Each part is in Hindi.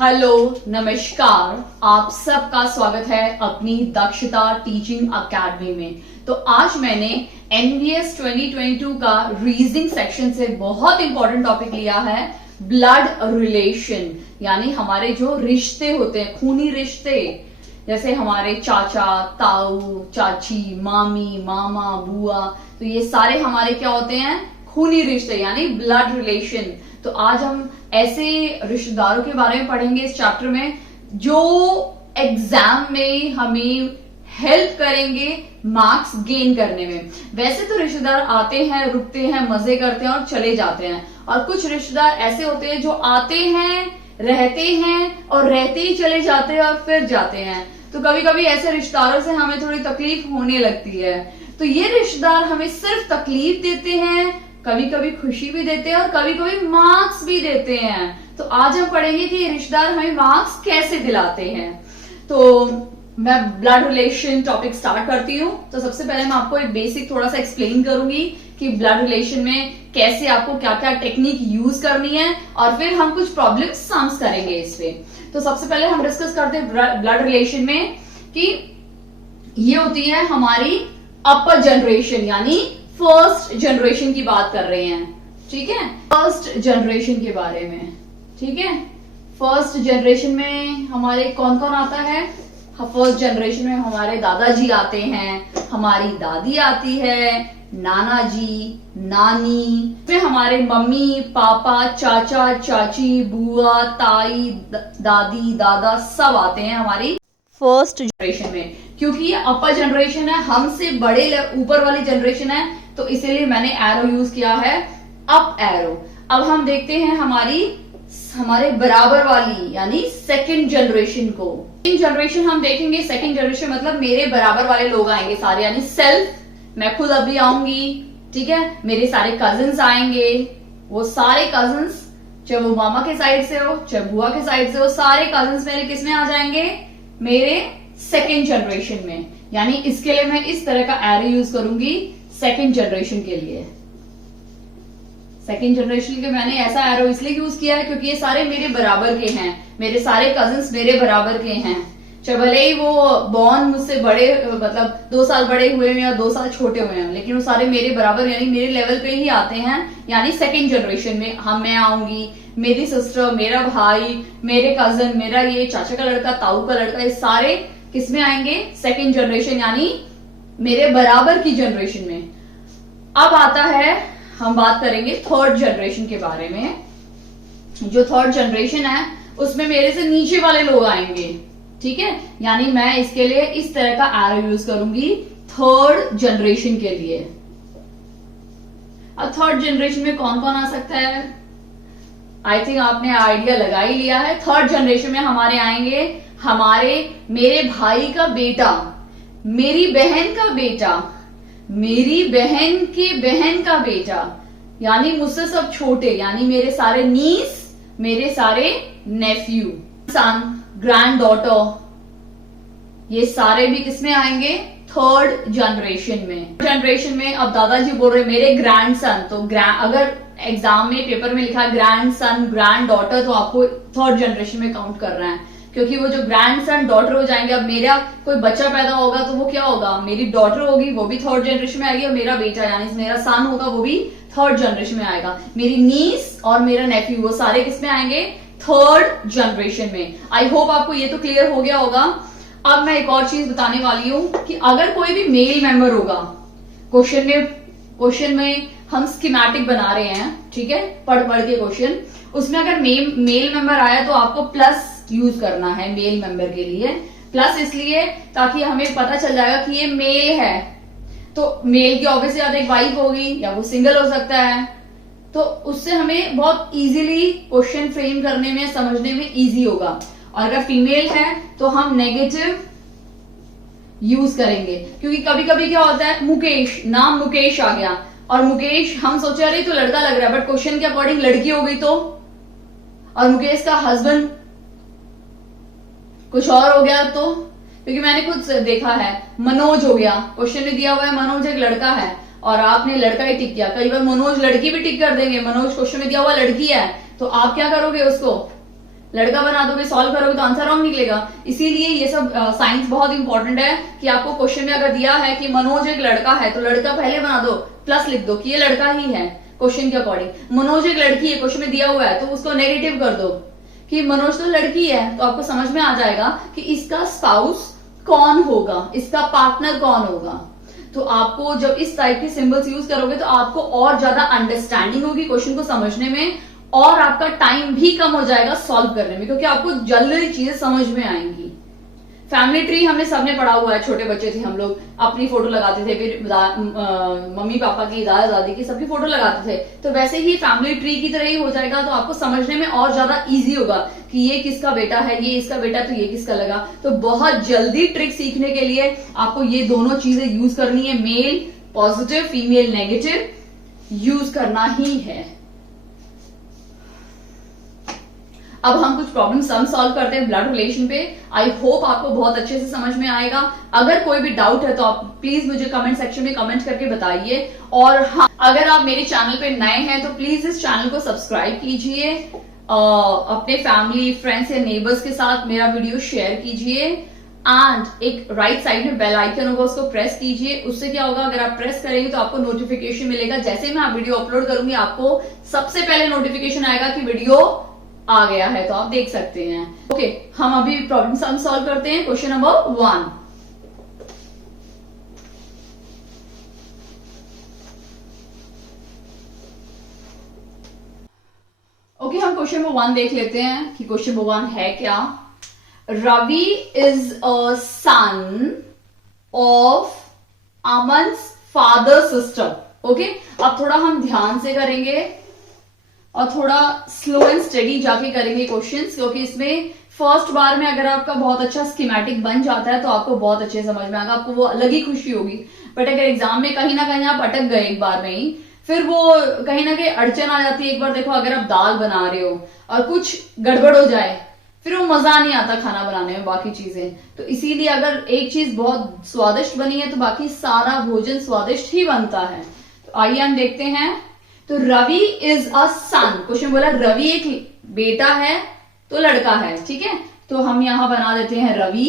हेलो, नमस्कार। आप सबका स्वागत है अपनी दक्षता टीचिंग अकेडमी में। तो आज मैंने एनवीएस 2022 का रीजनिंग सेक्शन से बहुत इंपॉर्टेंट टॉपिक लिया है, ब्लड रिलेशन, यानी हमारे जो रिश्ते होते हैं, खूनी रिश्ते, जैसे हमारे चाचा, ताऊ, चाची, मामी, मामा, बुआ, तो ये सारे हमारे क्या होते हैं? खूनी रिश्ते, यानी ब्लड रिलेशन। तो आज हम ऐसे रिश्तेदारों के बारे में पढ़ेंगे इस चैप्टर में जो एग्जाम में हमें हेल्प करेंगे मार्क्स गेन करने में। वैसे तो रिश्तेदार आते हैं, रुकते हैं, मजे करते हैं और चले जाते हैं, और कुछ रिश्तेदार ऐसे होते हैं जो आते हैं, रहते हैं और रहते ही चले जाते हैं और फिर जाते हैं। तो कभी कभी ऐसे रिश्तेदारों से हमें थोड़ी तकलीफ होने लगती है। तो ये रिश्तेदार हमें सिर्फ तकलीफ देते हैं, कभी कभी खुशी भी देते हैं और कभी कभी मार्क्स भी देते हैं। तो आज हम पढ़ेंगे कि ये रिश्तेदार हमें मार्क्स कैसे दिलाते हैं। तो मैं ब्लड रिलेशन टॉपिक स्टार्ट करती हूँ। तो सबसे पहले मैं आपको एक बेसिक थोड़ा सा एक्सप्लेन करूंगी कि ब्लड रिलेशन में कैसे आपको क्या क्या टेक्निक यूज करनी है, और फिर हम कुछ प्रॉब्लम सॉल्व करेंगे इस पे। तो सबसे पहले हम डिस्कस करते हैं ब्लड रिलेशन में कि ये होती है हमारी अपर जनरेशन, यानी फर्स्ट जनरेशन की बात कर रहे हैं, ठीक है? फर्स्ट जनरेशन के बारे में, ठीक है? फर्स्ट जनरेशन में हमारे कौन कौन आता है? फर्स्ट जनरेशन में हमारे दादाजी आते हैं, हमारी दादी आती है, नाना जी, नानी, फिर हमारे मम्मी, पापा, चाचा, चाची, बुआ, ताई, दादी, दादा, सब आते हैं हमारी फर्स्ट जनरेशन में। क्योंकि ये अपर जनरेशन है, हमसे बड़े ऊपर वाली जनरेशन है, तो इसीलिए मैंने एरो यूज किया है, अप एरो। अब हम देखते हैं हमारे बराबर वाली, यानी सेकंड जनरेशन को। सेकंड जनरेशन हम देखेंगे, सेकंड जनरेशन मतलब मेरे बराबर वाले लोग आएंगे सारे, यानी सेल्फ, मैं खुद अभी आऊंगी, ठीक है? मेरे सारे कजिन्स आएंगे, वो सारे कजिन्स, चाहे वो मामा के साइड से हो, चाहे बुआ के साइड से हो, सारे कजिन्स मेरे किसमें आ जाएंगे? मेरे सेकेंड जनरेशन में। यानी इसके लिए मैं इस तरह का एरो यूज करूंगी सेकेंड जनरेशन के लिए। सेकेंड जनरेशन के मैंने ऐसा एरो इसलिए यूज किया है क्योंकि ये सारे मेरे बराबर के हैं, मेरे सारे कजिन्स मेरे बराबर के हैं, चाहे भले ही वो बॉर्न मुझसे बड़े, मतलब 2 साल बड़े हुए हैं या 2 साल छोटे हुए हैं, लेकिन वो सारे मेरे बराबर यानी मेरे लेवल पे ही आते हैं। यानी सेकेंड जनरेशन में मैं आऊंगी, मेरी सिस्टर, मेरा भाई, मेरे कजन, मेरा ये चाचा का लड़का, ताऊ का लड़का, ये सारे किसमें आएंगे? सेकेंड जनरेशन, यानी मेरे बराबर की जनरेशन में। अब आता है, हम बात करेंगे थर्ड जनरेशन के बारे में। जो थर्ड जनरेशन है उसमें मेरे से नीचे वाले लोग आएंगे, ठीक है? यानी मैं इसके लिए इस तरह का एरो यूज करूंगी थर्ड जनरेशन के लिए। अब थर्ड जनरेशन में कौन कौन आ सकता है? आई थिंक आपने आइडिया लगा ही लिया है। थर्ड जनरेशन में हमारे आएंगे मेरे भाई का बेटा, मेरी बहन का बेटा, मेरी बहन की बहन का बेटा, यानी मुझसे सब छोटे, यानी मेरे सारे नीस, मेरे सारे नेफ्यू, सन, ग्रैंड डॉटर, ये सारे भी किसमें आएंगे? थर्ड जनरेशन में। जनरेशन में अब दादाजी बोल रहे मेरे ग्रैंड सन, तो अगर एग्जाम में पेपर में लिखा ग्रैंड सन, ग्रैंड डॉटर, तो आपको थर्ड जनरेशन में काउंट कर रहा है, क्योंकि वो जो ग्रैंड सन डॉटर हो जाएंगे। अब मेरा कोई बच्चा पैदा होगा तो वो क्या होगा? मेरी डॉटर होगी, वो भी थर्ड जनरेशन में आएगी, और मेरा बेटा यानी मेरा सन होगा, वो भी थर्ड जनरेशन में आएगा। मेरी नीस और मेरा नेफ्यू, वो सारे किसमें आएंगे? थर्ड जनरेशन में। आई होप आपको ये तो क्लियर हो गया होगा। अब मैं एक और चीज बताने वाली हूं कि अगर कोई भी मेल मेंबर होगा, क्वेश्चन में हम स्कीमेटिक बना रहे हैं, ठीक है? पढ़ के क्वेश्चन, उसमें अगर मेल मेंबर आया तो आपको प्लस यूज करना है मेल मेंबर के लिए। प्लस इसलिए ताकि हमें पता चल जाएगा कि ये मेल है, तो मेल की ऑब्वियसली या तो एक वाइफ होगी या वो सिंगल हो सकता है, तो उससे हमें बहुत इजीली क्वेश्चन फ्रेम करने में, समझने में इजी होगा। और अगर फीमेल है तो हम नेगेटिव यूज करेंगे, क्योंकि कभी कभी क्या होता है, मुकेश, नाम मुकेश आ गया और मुकेश हम सोचे अरे तो लड़का लग रहा है, बट क्वेश्चन के अकॉर्डिंग लड़की हो गई तो, और मुकेश का हस्बैंड कुछ और हो गया तो, क्योंकि मैंने खुद देखा है, मनोज हो गया, क्वेश्चन में दिया हुआ है मनोज एक लड़का है और आपने लड़का ही टिक किया। कई बार मनोज लड़की भी टिक कर देंगे, मनोज क्वेश्चन में दिया हुआ लड़की है तो आप क्या करोगे? उसको लड़का बना दोगे, सॉल्व करोगे तो आंसर रॉन्ग निकलेगा। इसीलिए ये सब साइंस बहुत इंपॉर्टेंट है कि आपको क्वेश्चन में अगर दिया है कि मनोज एक लड़का है तो लड़का पहले बना दो, प्लस लिख दो कि ये लड़का ही है क्वेश्चन के अकॉर्डिंग। मनोज एक लड़की है क्वेश्चन में दिया हुआ है तो उसको नेगेटिव कर दो कि मनोज तो लड़की है, तो आपको समझ में आ जाएगा कि इसका स्पाउस कौन होगा, इसका पार्टनर कौन होगा। तो आपको जब इस टाइप के सिंबल्स यूज करोगे तो आपको और ज्यादा अंडरस्टैंडिंग होगी क्वेश्चन को समझने में, और आपका टाइम भी कम हो जाएगा सॉल्व करने में, क्योंकि आपको जल्दी चीजें समझ में आएंगी। फैमिली ट्री हमने सबने पढ़ा हुआ है, छोटे बच्चे थे हम लोग, अपनी फोटो लगाते थे, फिर मम्मी पापा की, दादा दादी की, सबकी फोटो लगाते थे। तो वैसे ही फैमिली ट्री की तरह ही हो जाएगा, तो आपको समझने में और ज्यादा इजी होगा कि ये किसका बेटा है, ये इसका बेटा, तो ये किसका लगा। तो बहुत जल्दी ट्रिक सीखने के लिए आपको ये दोनों चीजें यूज करनी है, male positive, female negative use करना ही है। अब हम कुछ प्रॉब्लम सम सॉल्व करते हैं ब्लड रिलेशन पे। आई होप आपको बहुत अच्छे से समझ में आएगा। अगर कोई भी डाउट है तो आप प्लीज मुझे कमेंट सेक्शन में कमेंट करके बताइए। और हाँ, अगर आप मेरे चैनल पे नए हैं तो प्लीज इस चैनल को सब्सक्राइब कीजिए, अपने फैमिली, फ्रेंड्स या नेबर्स के साथ मेरा वीडियो शेयर कीजिए, एंड एक राइट साइड में बेल आइकन होगा उसको प्रेस कीजिए। उससे क्या होगा, अगर आप प्रेस करेंगे तो आपको नोटिफिकेशन मिलेगा, जैसे मैं वीडियो अपलोड करूंगी आपको सबसे पहले नोटिफिकेशन आएगा कि वीडियो आ गया है, तो आप देख सकते हैं। ओके, हम अभी प्रॉब्लम सम सॉल्व करते हैं। क्वेश्चन नंबर 1, ओके, हम क्वेश्चन नंबर 1 देख लेते हैं कि क्वेश्चन नंबर 1 है क्या। Ravi is a son of Aman's father sister. Okay, अब थोड़ा हम ध्यान से करेंगे और थोड़ा स्लो एंड स्टडी जाके करेंगे क्वेश्चंस, क्योंकि इसमें फर्स्ट बार में अगर आपका बहुत अच्छा स्कीमेटिक बन जाता है तो आपको बहुत अच्छे समझ में आएगा, आपको वो अलग ही खुशी होगी। बट अगर एग्जाम में कहीं ना कहीं आप अटक गए एक बार में ही, फिर वो कहीं ना कहीं अड़चन आ जाती है। एक बार देखो, अगर आप दाल बना रहे हो और कुछ गड़बड़ हो जाए, फिर वो मजा नहीं आता खाना बनाने में, बाकी चीजें। तो इसीलिए अगर एक चीज बहुत स्वादिष्ट बनी है तो बाकी सारा भोजन स्वादिष्ट ही बनता है। तो आइए हम देखते हैं। तो Ravi is a son, question बोला रवि एक बेटा है तो लड़का है, ठीक है। तो हम यहां बना देते हैं रवि।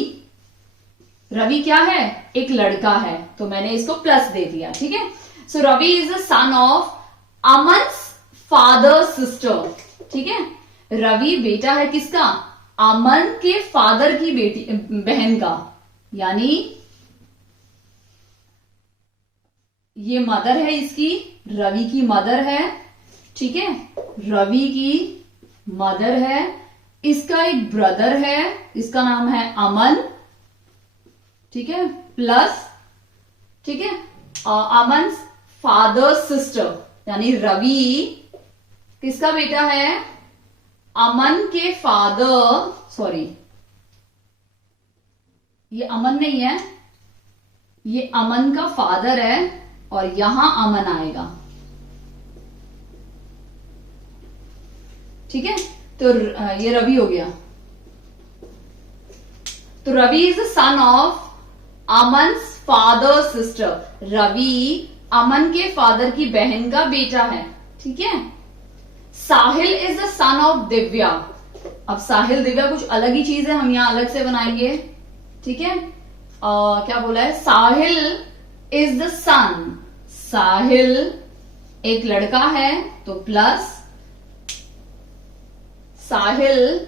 रवि क्या है, एक लड़का है, तो मैंने इसको प्लस दे दिया, ठीक है। So Ravi is a son of Aman's father sister, ठीक है। रवि बेटा है किसका, अमन के फादर की बेटी, बहन का, यानी ये मदर है इसकी, रवि की मदर है, ठीक है। रवि की मदर है, इसका एक ब्रदर है, इसका नाम है अमन, ठीक है, प्लस, ठीक है, अमन फादर सिस्टर, यानी रवि किसका बेटा है, अमन के फादर, सॉरी ये अमन नहीं है, ये अमन का फादर है, और यहां अमन आएगा, ठीक है। तो ये रवि हो गया। तो Ravi is the son of Aman's father sister. Ravi Aman के फादर की बहन का बेटा है, ठीक है। Sahil is the son of Divya. अब साहिल दिव्या कुछ अलग ही चीज है, हम यहां अलग से बनाएंगे, ठीक है। क्या बोला है, साहिल इज द सन, साहिल एक लड़का है तो plus, Sahil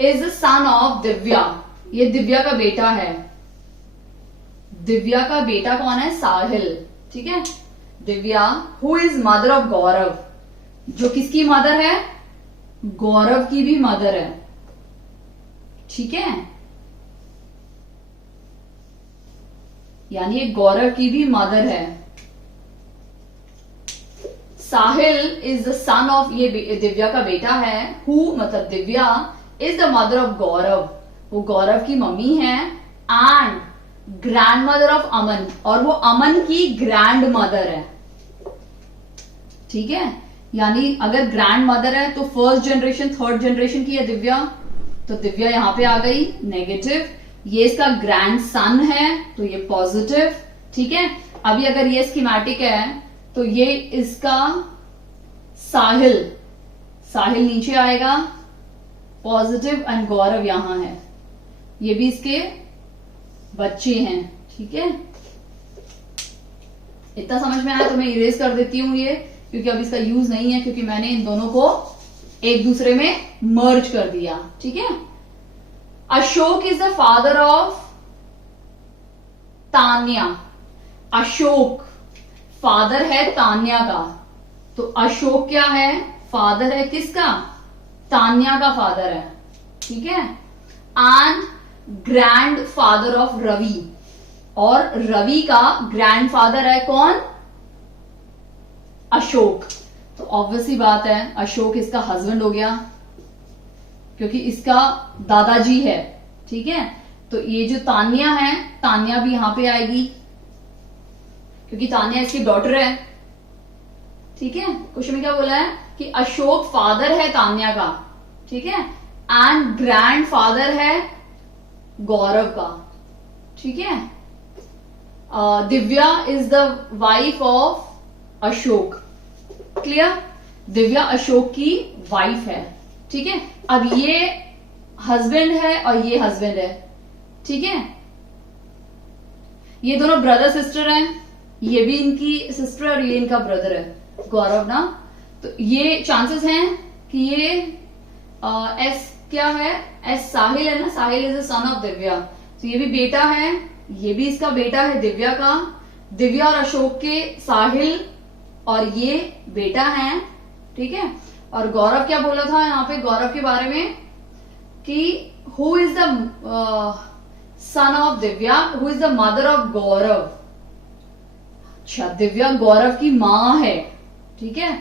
is the son of Divya, ये दिव्या का बेटा है। दिव्या का बेटा कौन है, साहिल, ठीक है। Divya who is mother of Gaurav, जो किसकी मदर है, गौरव की भी मदर है, ठीक है। यानी ये गौरव की भी मदर है। Sahil is the son of, ये दिव्या का बेटा है, हु मतलब Divya is the mother of Gaurav, वो गौरव की मम्मी है, and grandmother of Aman, और वो अमन की ग्रैंड मदर है, ठीक है। यानी अगर ग्रैंड मदर है तो फर्स्ट जनरेशन, थर्ड जनरेशन की है दिव्या, तो दिव्या यहां पे आ गई नेगेटिव। ये इसका ग्रैंड सन है तो ये पॉजिटिव, ठीक है। अभी अगर ये स्कीमेटिक है तो ये इसका साहिल, साहिल नीचे आएगा, पॉजिटिव एंड गौरव यहां है, ये भी इसके बच्चे हैं। ठीक है, इतना समझ में आया तो मैं इरेज कर देती हूं ये, क्योंकि अब इसका यूज नहीं है, क्योंकि मैंने इन दोनों को एक दूसरे में मर्ज कर दिया। ठीक है, Ashok is the father of Tanya. Ashok father है तान्या का, तो अशोक क्या है, फादर है किसका, तान्या का फादर है। ठीक है, and grandfather of Ravi, और रवि का ग्रैंडफादर है कौन, अशोक। तो ऑब्वियसली बात है अशोक इसका हस्बैंड हो गया, क्योंकि इसका दादाजी है। ठीक है, तो ये जो तान्या है, तान्या भी यहां पे आएगी, क्योंकि तान्या इसकी डॉटर है। ठीक है, क्वेश्चन में क्या बोला है कि अशोक फादर है तान्या का, ठीक है, एंड ग्रैंड फादर है गौरव का। ठीक है, Divya is the wife of Ashok. Clear, Divya Ashok की वाइफ है। ठीक है, अब ये हस्बैंड है और ये हस्बैंड है। ठीक है, ये दोनों ब्रदर सिस्टर हैं, ये भी इनकी सिस्टर और ये इनका ब्रदर है गौरव ना। तो ये चांसेस हैं कि ये एस क्या है, एस साहिल है ना, Sahil is the son of Divya. तो ये भी बेटा है, ये भी इसका बेटा है दिव्या का। दिव्या और अशोक के साहिल और ये बेटा है। ठीक है, और गौरव क्या बोला था यहाँ पे गौरव के बारे में कि who is the son of Divya, who is the mother of Gaurav. अच्छा, दिव्या गौरव की मां है। ठीक है,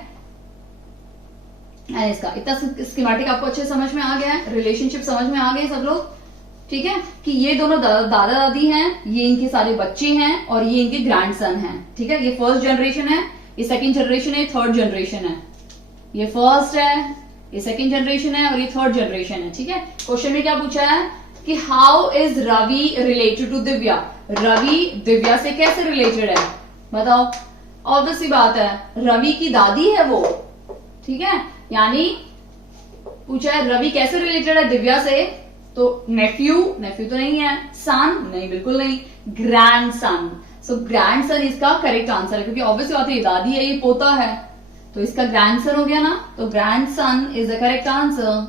इसका इतना स्कीमेटिक आपको अच्छे समझ में आ गया है, रिलेशनशिप समझ में आ गए सब लोग। ठीक है, कि ये दोनों दादा दादी हैं, ये इनके सारे बच्चे हैं और ये इनके ग्रैंडसन हैं। ठीक है, ये फर्स्ट जनरेशन है, ये सेकंड जनरेशन है, थर्ड जनरेशन है। ये फर्स्ट है, ये सेकंड जनरेशन है और ये थर्ड जनरेशन है। ठीक है, क्वेश्चन में क्या पूछा है कि how is Ravi related to Divya. Ravi Divya से कैसे रिलेटेड है बताओ। ऑब्वियसली बात है, रवि की दादी है वो। ठीक है, यानी पूछा है रवि कैसे रिलेटेड है दिव्या से, तो नेफ्यू, नेफ्यू तो नहीं है, सन नहीं, बिल्कुल नहीं, ग्रैंड सन। सो ग्रैंड सन इसका करेक्ट आंसर है, क्योंकि ऑब्वियसली बात है ये दादी है, ये पोता है, तो इसका ग्रैंड सन हो गया ना। तो grand son is the correct answer.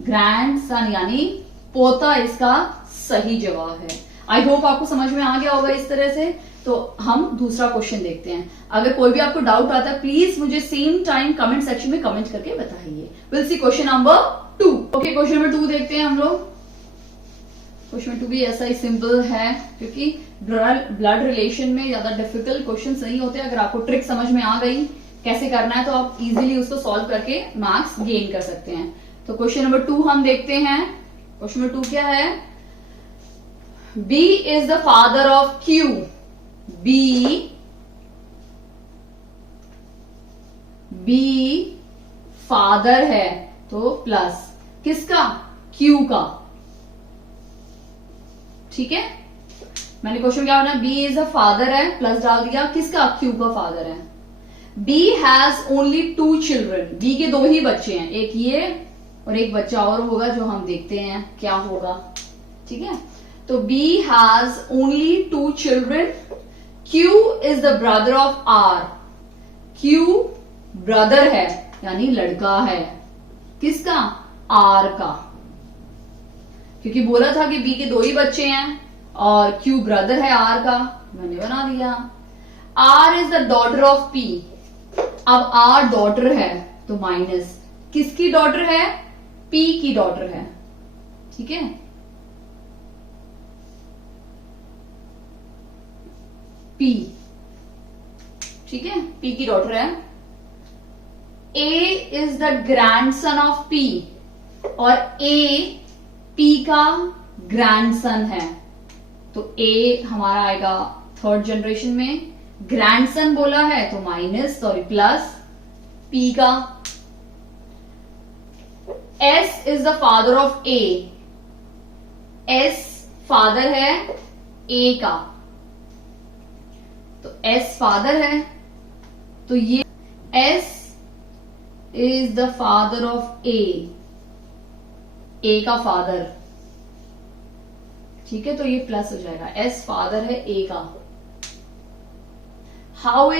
Grand son यानी पोता इसका सही जवाब है। आई होप आपको समझ में आ गया होगा इस तरह से। तो हम दूसरा क्वेश्चन देखते हैं। अगर कोई भी आपको डाउट आता है प्लीज मुझे सेम टाइम कमेंट सेक्शन में कमेंट करके बताइए। Will see question number 2। Okay, question number 2 देखते हैं हम लोग। क्वेश्चन नंबर 2 भी ऐसा ही सिंपल है, क्योंकि ब्लड रिलेशन में ज्यादा डिफिकल्ट क्वेश्चन नहीं होते। अगर आपको ट्रिक समझ में आ गई कैसे करना है तो आप इजीली उसको सॉल्व करके मार्क्स गेन कर सकते हैं। तो क्वेश्चन नंबर 2 हम देखते हैं। क्वेश्चन नंबर 2 क्या है, B is the father of Q. B father है तो प्लस किसका, Q का। ठीक है, मैंने क्वेश्चन क्या होना, B इज द फादर है, प्लस डाल दिया, किसका, Q का फादर है। B has only 2 children. B के 2 ही बच्चे हैं, एक ये और एक बच्चा और होगा जो हम देखते हैं क्या होगा। ठीक है, तो B has only 2 children. Q is the brother of R. Q brother है यानी लड़का है, किसका, R का। क्योंकि बोला था कि B के 2 ही बच्चे हैं और Q ब्रदर है R का, मैंने बना दिया। R is the daughter of P. अब R डॉटर है तो माइनस, किसकी डॉटर है, P की डॉटर है। ठीक है, P, ठीक है, P की डॉटर है। A is the grandson of P और A P का ग्रैंडसन है, तो A हमारा आएगा थर्ड जनरेशन में। ग्रैंडसन बोला है तो माइनस, सॉरी प्लस P का। S is the father of A। S father है A का, तो S फादर है तो ये S is the father of A का फादर, ठीक है, तो ये प्लस हो जाएगा, एस फादर है ए का। How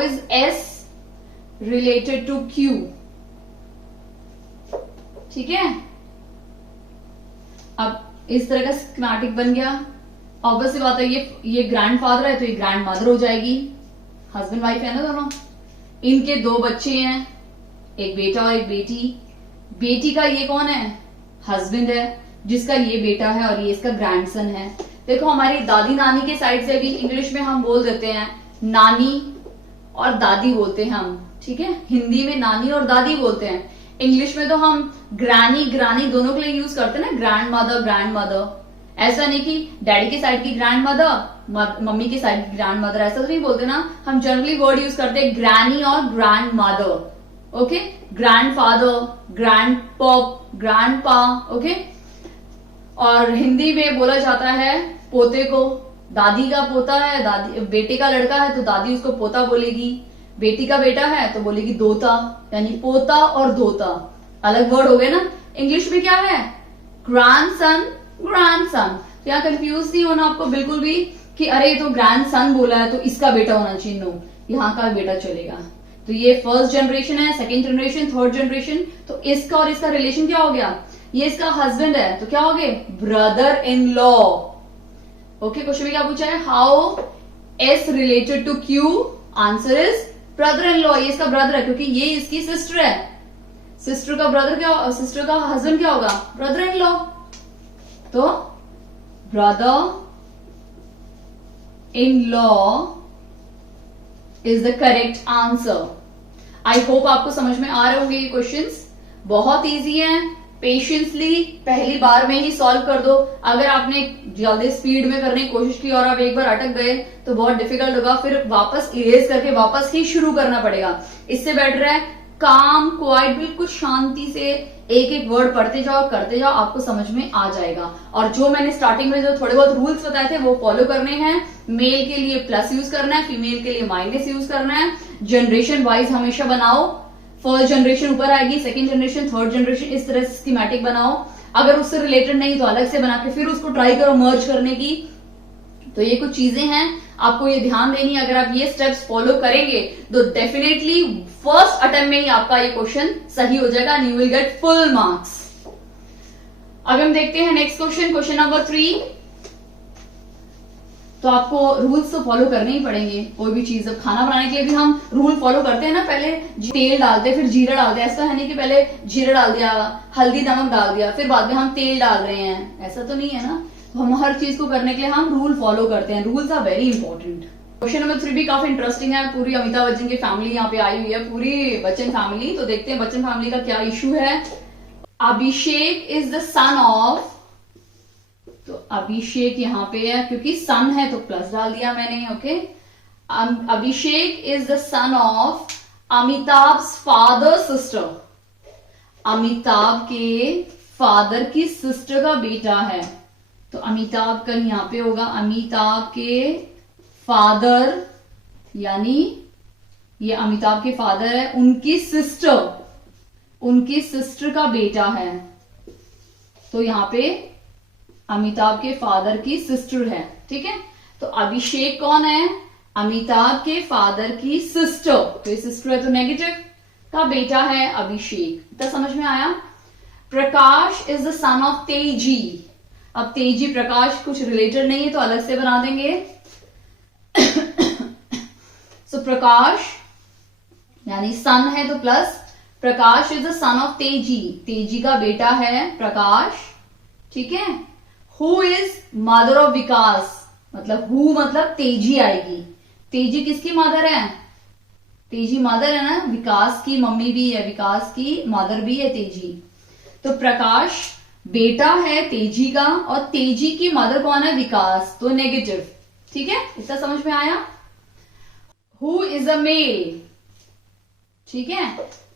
is S related to Q, ठीक है। अब इस तरह का स्कीमेटिक बन गया। ऑब्वियस सी बात है, ये ग्रैंडफादर है तो ये ग्रैंड मदर हो जाएगी, हस्बैंड वाइफ है ना दोनों। इनके 2 बच्चे हैं, एक बेटा और एक बेटी। बेटी का ये कौन है, हस्बैंड है, जिसका ये बेटा है और ये इसका ग्रैंडसन है। देखो हमारी दादी नानी के साइड से भी इंग्लिश में हम बोल देते हैं नानी और दादी बोलते हैं हम, ठीक है। हिंदी में नानी और दादी बोलते हैं, इंग्लिश में तो हम ग्रानी दोनों के लिए यूज करते हैं ना, ग्रैंड मदर। ऐसा नहीं कि डैडी के साइड की ग्रैंड मदर, मम्मी के साइड की ग्रैंड मदर, ऐसा तो नहीं बोलते ना। हम जनरली वर्ड यूज करते हैं ग्रैनी और grand mother, okay. Grand father, grand pop, grand पा, ओके। और हिंदी में बोला जाता है पोते को, दादी का पोता है, दादी बेटे का लड़का है तो दादी उसको पोता बोलेगी, बेटी का बेटा है तो बोलेगी दोता, यानी पोता और दोता अलग वर्ड हो गए ना। इंग्लिश में क्या है, ग्रैंडसन, ग्रैंडसन। तो यहाँ कंफ्यूज नहीं होना आपको बिल्कुल भी कि अरे ये तो ग्रैंडसन बोला है तो इसका बेटा होना चाहिए, नो, यहाँ का बेटा चलेगा। तो ये फर्स्ट जनरेशन है, सेकेंड जनरेशन, थर्ड जनरेशन। तो इसका और इसका रिलेशन क्या हो गया, ये इसका हस्बैंड है तो क्या हो गए, brother in law, okay. Question में क्या पूछा है, how S related to Q, answer is brother in law. ये इसका ब्रदर है क्योंकि ये इसकी सिस्टर है, सिस्टर का ब्रदर क्या, सिस्टर का हस्बैंड क्या होगा, ब्रदर इन लॉ। तो brother in law is the correct answer. I hope आपको समझ में आ रहे होंगे ये क्वेश्चंस, बहुत इजी हैं, पेशेंसली पहली बार में ही सॉल्व कर दो। अगर आपने जल्दी स्पीड में करने की कोशिश की और आप एक बार अटक गए तो बहुत डिफिकल्ट होगा, फिर वापस इरेज करके वापस ही शुरू करना पड़ेगा। इससे बेटर है काम क्वाइट, बिल्कुल शांति से एक एक वर्ड पढ़ते जाओ, करते जाओ, आपको समझ में आ जाएगा। और जो मैंने स्टार्टिंग में जो थोड़े बहुत रूल्स बताए थे वो फॉलो करने हैं। मेल के लिए प्लस यूज करना है, फीमेल के लिए माइनस यूज करना है। जनरेशन वाइज हमेशा बनाओ, फर्स्ट जनरेशन ऊपर आएगी, सेकंड जनरेशन, थर्ड जनरेशन, इस तरह से स्कीमेटिक बनाओ। अगर उससे रिलेटेड नहीं तो अलग से बना के फिर उसको ट्राई करो मर्ज करने की। तो ये कुछ चीजें हैं, आपको ये ध्यान देनी है। अगर आप ये स्टेप्स फॉलो करेंगे तो डेफिनेटली फर्स्ट अटेम्प्ट में ही आपका ये क्वेश्चन सही हो जाएगा and you will get full marks. अब हम देखते हैं नेक्स्ट क्वेश्चन, क्वेश्चन नंबर 3। तो आपको रूल्स तो फॉलो करने ही पड़ेंगे, कोई भी चीज। अब खाना बनाने के लिए भी हम रूल फॉलो करते हैं ना, पहले तेल डालते फिर जीरा डालते हैं। ऐसा है नहीं कि पहले जीरा डाल दिया, हल्दी नमक डाल दिया, फिर बाद में हम तेल डाल रहे हैं, ऐसा तो नहीं है ना। तो हम हर चीज को करने के लिए हम रूल फॉलो करते हैं, rules are very important. Question number 3 भी काफी इंटरेस्टिंग है। पूरी अमिताभ बच्चन की फैमिली यहाँ पे आई हुई है, पूरी बच्चन फैमिली। तो देखते हैं बच्चन फैमिली का क्या इशू है। अभिषेक इज द सन ऑफ, तो अभिषेक यहाँ पे है क्योंकि सन है तो प्लस डाल दिया मैंने, okay. Abhishek is the son of Amitabh father sister, Amitabh के फादर की सिस्टर का बेटा है। तो अमिताभ का यहाँ पे होगा अमिताभ के फादर, यानी ये अमिताभ के फादर है, उनकी सिस्टर का बेटा है। तो यहाँ पे अमिताभ के फादर की सिस्टर है, ठीक है। तो अभिषेक कौन है, अमिताभ के फादर की सिस्टर, तो ये सिस्टर है तो नेगेटिव का बेटा है अभिषेक। इतना समझ में आया। प्रकाश इज द सन ऑफ तेजी। अब तेजी प्रकाश कुछ रिलेटेड नहीं है तो अलग से बना देंगे। सो प्रकाश यानी सन है तो plus, Prakash is the son of तेजी, तेजी का बेटा है प्रकाश, ठीक है। हु इज मदर ऑफ विकास, मतलब हु मतलब तेजी आएगी। तेजी किसकी मदर है, तेजी मदर है ना, विकास की मम्मी भी है, विकास की मदर भी है तेजी। तो प्रकाश बेटा है तेजी का और तेजी की मदर कौन है, विकास, तो नेगेटिव, ठीक है। इतना समझ में आया। हु इज अ मेल, ठीक है।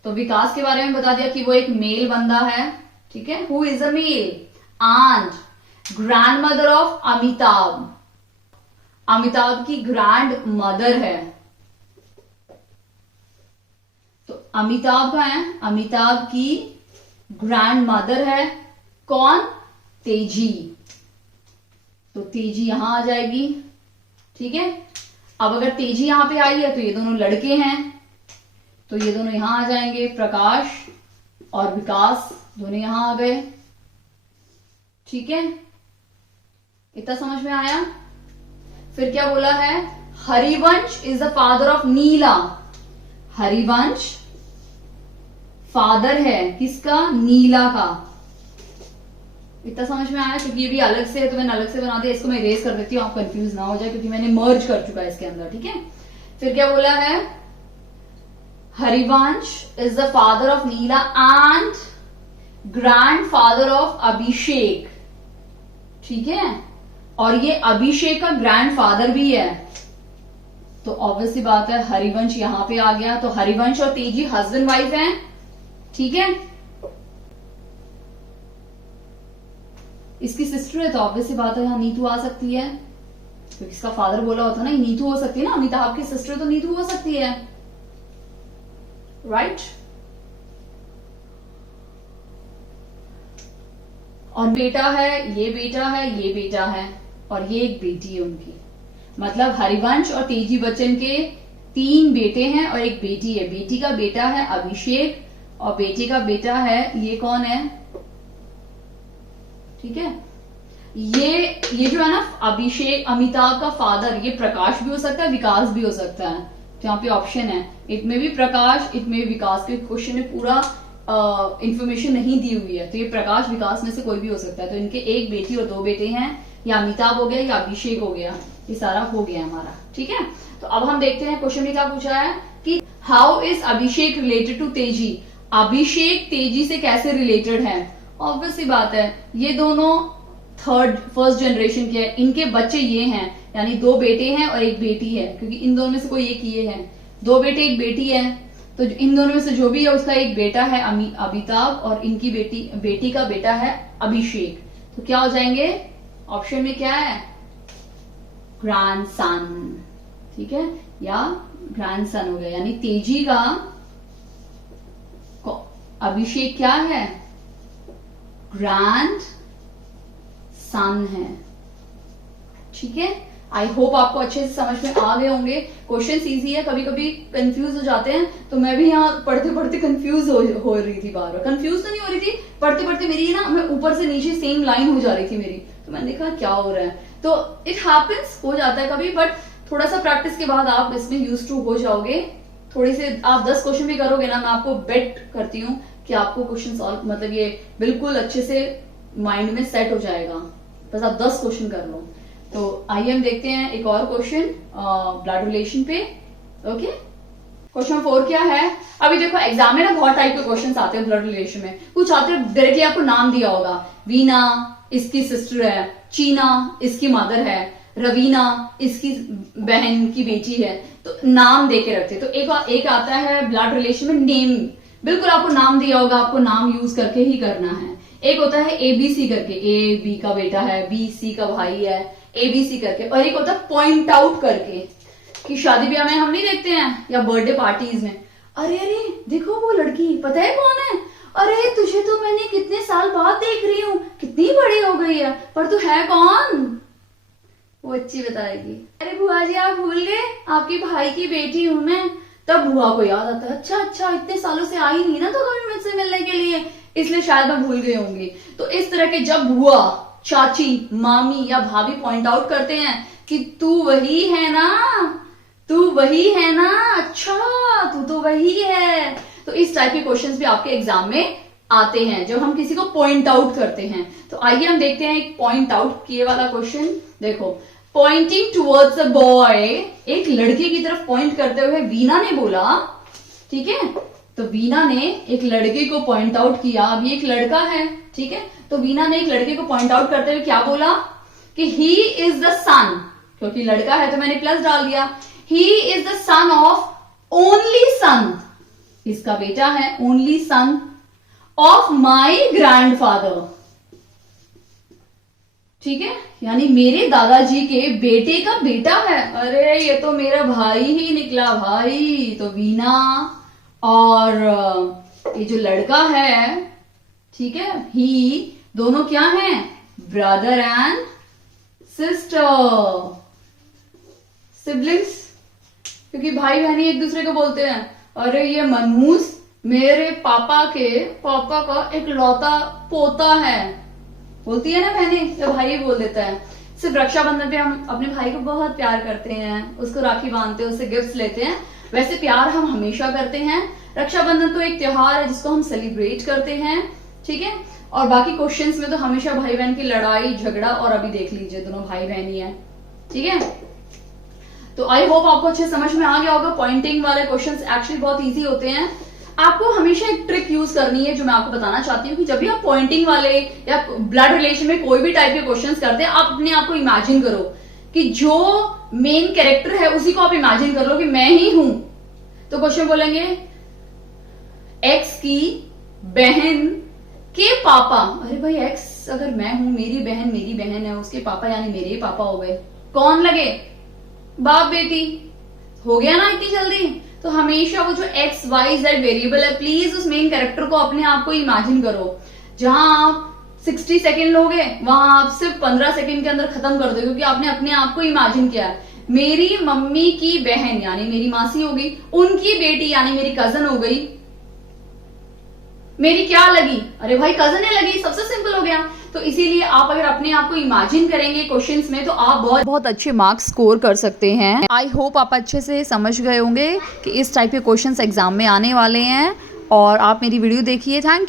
तो विकास के बारे में बता दिया कि वो एक मेल बंदा है, ठीक है। Who is a male, aunt, grandmother of Amitabh, Amitabh की ग्रैंड मदर है। तो अमिताभ का है, अमिताभ की ग्रैंड मदर है कौन? तेजी। तो तेजी यहां आ जाएगी, ठीक है। अब अगर तेजी यहां पे आई है तो ये दोनों लड़के हैं, तो ये दोनों यहां आ जाएंगे, प्रकाश और विकास दोनों यहां आ गए, ठीक है। इतना समझ में आया। फिर क्या बोला है? Harivansh is the father of Neela. Harivansh father है किसका? नीला का। इतना समझ में आया। क्योंकि ये भी अलग से है तो मैंने अलग से बना दिया, इसको मैं इरेज कर देती हूँ, आप कंफ्यूज ना हो जाए, क्योंकि मैंने मर्ज कर चुका है इसके अंदर, ठीक है। फिर क्या बोला है? Harivansh is the father of Neela and grandfather of Abhishek, ठीक है। और ये अभिषेक का ग्रैंड फादर भी है, तो ऑब्वियसली बात है हरिवंश यहां पे आ गया। तो हरिवंश और तेजी हस्बैंड वाइफ हैं, ठीक है। इसकी सिस्टर है तो ऑब्वियसली बात है यहां नीतू आ सकती है, तो इसका फादर बोला होता ना, नीतू हो सकती है ना, अमिताभ की सिस्टर तो नीतू हो सकती है, राइट। और बेटा है, ये बेटा है, ये बेटा है, और ये एक बेटी है उनकी। मतलब हरिवंश और तेजी बच्चन के 3 बेटे हैं और एक बेटी है। बेटी का बेटा है अभिषेक और बेटे का बेटा है, ये कौन है? ठीक है। ये जो है ना अभिषेक, अमिताभ का फादर, ये प्रकाश भी हो सकता है, विकास भी हो सकता है। तो यहाँ पे ऑप्शन है, इट में भी प्रकाश, इट में विकास। के क्वेश्चन में पूरा इंफॉर्मेशन नहीं दी हुई है, तो ये प्रकाश विकास में से कोई भी हो सकता है। तो इनके एक बेटी और 2 बेटे हैं, या अमिताभ हो गया या अभिषेक हो गया, ये सारा हो गया हमारा, ठीक है। तो अब हम देखते हैं क्वेश्चन में क्या पूछा है कि how is Abhishek related to Teji. Abhishek तेजी से कैसे रिलेटेड है? ऑब्वियसली बात है, ये दोनों फर्स्ट जनरेशन के हैं, इनके बच्चे ये हैं, यानी 2 बेटे हैं और एक बेटी है, क्योंकि इन दोनों में से कोई एक ये है। 2 बेटे एक बेटी है, तो इन दोनों में से जो भी है उसका एक बेटा है अमिताभ और इनकी बेटी का बेटा है अभिषेक। तो क्या हो जाएंगे? ऑप्शन में क्या है? ग्रैंडसन, ठीक है, या ग्रैंडसन हो गया। यानी तेजी का अभिषेक क्या है? ग्रैंड सन है, ठीक है। आई होप आपको अच्छे से समझ में आ गए होंगे। क्वेश्चन इजी है, कभी कभी कंफ्यूज हो जाते हैं, तो मैं भी यहाँ पढ़ते पढ़ते कंफ्यूज हो रही थी, बार बार कंफ्यूज तो नहीं हो रही थी, पढ़ते पढ़ते मेरी ना, मैं ऊपर से नीचे सेम लाइन हो जा रही थी मेरी, तो मैंने देखा क्या हो रहा है। तो इट हैपेंस, हो जाता है कभी, बट थोड़ा सा प्रैक्टिस के बाद आप इसमें यूज टू हो जाओगे। थोड़ी से आप 10 क्वेश्चन भी करोगे ना, मैं आपको बेट करती हूँ कि आपको क्वेश्चन सॉल्व, मतलब ये बिल्कुल अच्छे से माइंड में सेट हो जाएगा। बस आप 10 क्वेश्चन कर लो। तो आइए हम देखते हैं एक और क्वेश्चन ब्लड रिलेशन पे। ओके, क्वेश्चन 4 क्या है? अभी देखो एग्जाम में ना बहुत टाइप के क्वेश्चंस आते हैं ब्लड रिलेशन में। कुछ आते हैं डायरेक्टली आपको नाम दिया होगा, वीना इसकी सिस्टर है, चीना इसकी मदर है, रवीना इसकी बहन की बेटी है, तो नाम दे के रखते। तो एक आता है ब्लड रिलेशन में नेम, बिल्कुल आपको नाम दिया होगा, आपको नाम यूज करके ही करना है। एक होता है एबीसी करके, ए बी का बेटा है, बी सी का भाई है, एबीसी करके। और एक होता है पॉइंट आउट करके, कि शादी ब्याह में हम नहीं देखते हैं या बर्थडे पार्टीज में, अरे अरे देखो वो लड़की, पता है कौन है, अरे तुझे तो मैंने कितने साल बाद देख रही हूँ, कितनी बड़ी हो गई है, पर तू है कौन? वो अच्छी बताएगी, अरे बुआ जी आप भूल गए, आपकी भाई की बेटी हूं मैं। तब बुआ को याद आता है, अच्छा अच्छा इतने सालों से आई नहीं ना तो कभी मुझसे मिलने के लिए, इसलिए शायद मैं भूल गई होंगी। तो इस तरह के जब बुआ, चाची, मामी या भाभी पॉइंट आउट करते हैं कि तू वही है ना, तू वही है ना, अच्छा तू तो वही है, तो इस टाइप के क्वेश्चंस भी आपके एग्जाम में आते हैं जब हम किसी को पॉइंट आउट करते हैं। तो आइए हम देखते हैं एक पॉइंट आउट किए वाला क्वेश्चन। देखो, पॉइंटिंग टुवर्ड्स अ बॉय, एक लड़के की तरफ पॉइंट करते हुए वीना ने बोला, ठीक है, तो वीना ने एक लड़के को पॉइंट आउट किया। अब ये एक लड़का है, ठीक है, तो वीना ने एक लड़के को पॉइंट आउट करते हुए क्या बोला कि ही इज द सन, क्योंकि लड़का है तो मैंने प्लस डाल दिया, he is the son of only son, इसका बेटा है, only son of my grandfather, ठीक है, यानी मेरे दादाजी के बेटे का बेटा है। अरे ये तो मेरा भाई ही निकला भाई। तो वीना और ये जो लड़का है, ठीक है, ही दोनों क्या हैं? ब्रदर एंड सिस्टर, सिबलिंग्स, क्योंकि भाई बहनी एक दूसरे को बोलते हैं अरे ये मनहूस मेरे पापा का एक लौता पोता है, बोलती है ना बहनी, तो भाई बोल देता है। सिर्फ रक्षाबंधन पे हम अपने भाई को बहुत प्यार करते हैं, उसको राखी बांधते हैं, उससे गिफ्ट्स लेते हैं, वैसे प्यार हम हमेशा करते हैं। रक्षाबंधन तो एक त्योहार है जिसको हम सेलिब्रेट करते हैं, ठीक है। और बाकी क्वेश्चंस में तो हमेशा भाई बहन की लड़ाई झगड़ा, और अभी देख लीजिए दोनों भाई बहन ही है, ठीक है। तो आई होप आपको अच्छे समझ में आ गया होगा। पॉइंटिंग वाले क्वेश्चंस एक्चुअली बहुत इजी होते हैं। आपको हमेशा एक ट्रिक यूज करनी है जो मैं आपको बताना चाहती हूँ कि जब भी आप पॉइंटिंग वाले या ब्लड रिलेशन में कोई भी टाइप के क्वेश्चंस करते हैं, आप अपने आप को इमेजिन करो कि जो मेन कैरेक्टर है उसी को आप इमेजिन कर लो कि मैं ही हूं। तो क्वेश्चन बोलेंगे एक्स की बहन के पापा, अरे भाई एक्स अगर मैं हूं, मेरी बहन है, उसके पापा यानी मेरे ही पापा हो गए, कौन लगे? बाप बेटी, हो गया ना इतनी जल्दी। तो हमेशा वो जो एक्स वाई जेड वेरिएबल है, प्लीज उस मेन कैरेक्टर को अपने आप को इमेजिन करो। जहां आप 60 सेकेंड लोगे वहां आप सिर्फ 15 सेकेंड के अंदर खत्म कर दो, क्योंकि आपने अपने आप को इमेजिन किया है। मेरी मम्मी की बहन यानी मेरी मासी हो गई, उनकी बेटी यानी मेरी कजन हो गई, मेरी क्या लगी? अरे भाई कजन ही लगी, सबसे सिंपल हो गया। तो इसीलिए आप अगर अपने आप को इमेजिन करेंगे क्वेश्चंस में तो आप बहुत बहुत अच्छे मार्क्स स्कोर कर सकते हैं। आई होप आप अच्छे से समझ गए होंगे कि इस टाइप के क्वेश्चंस एग्जाम में आने वाले हैं, और आप मेरी वीडियो देखिए। Thank you.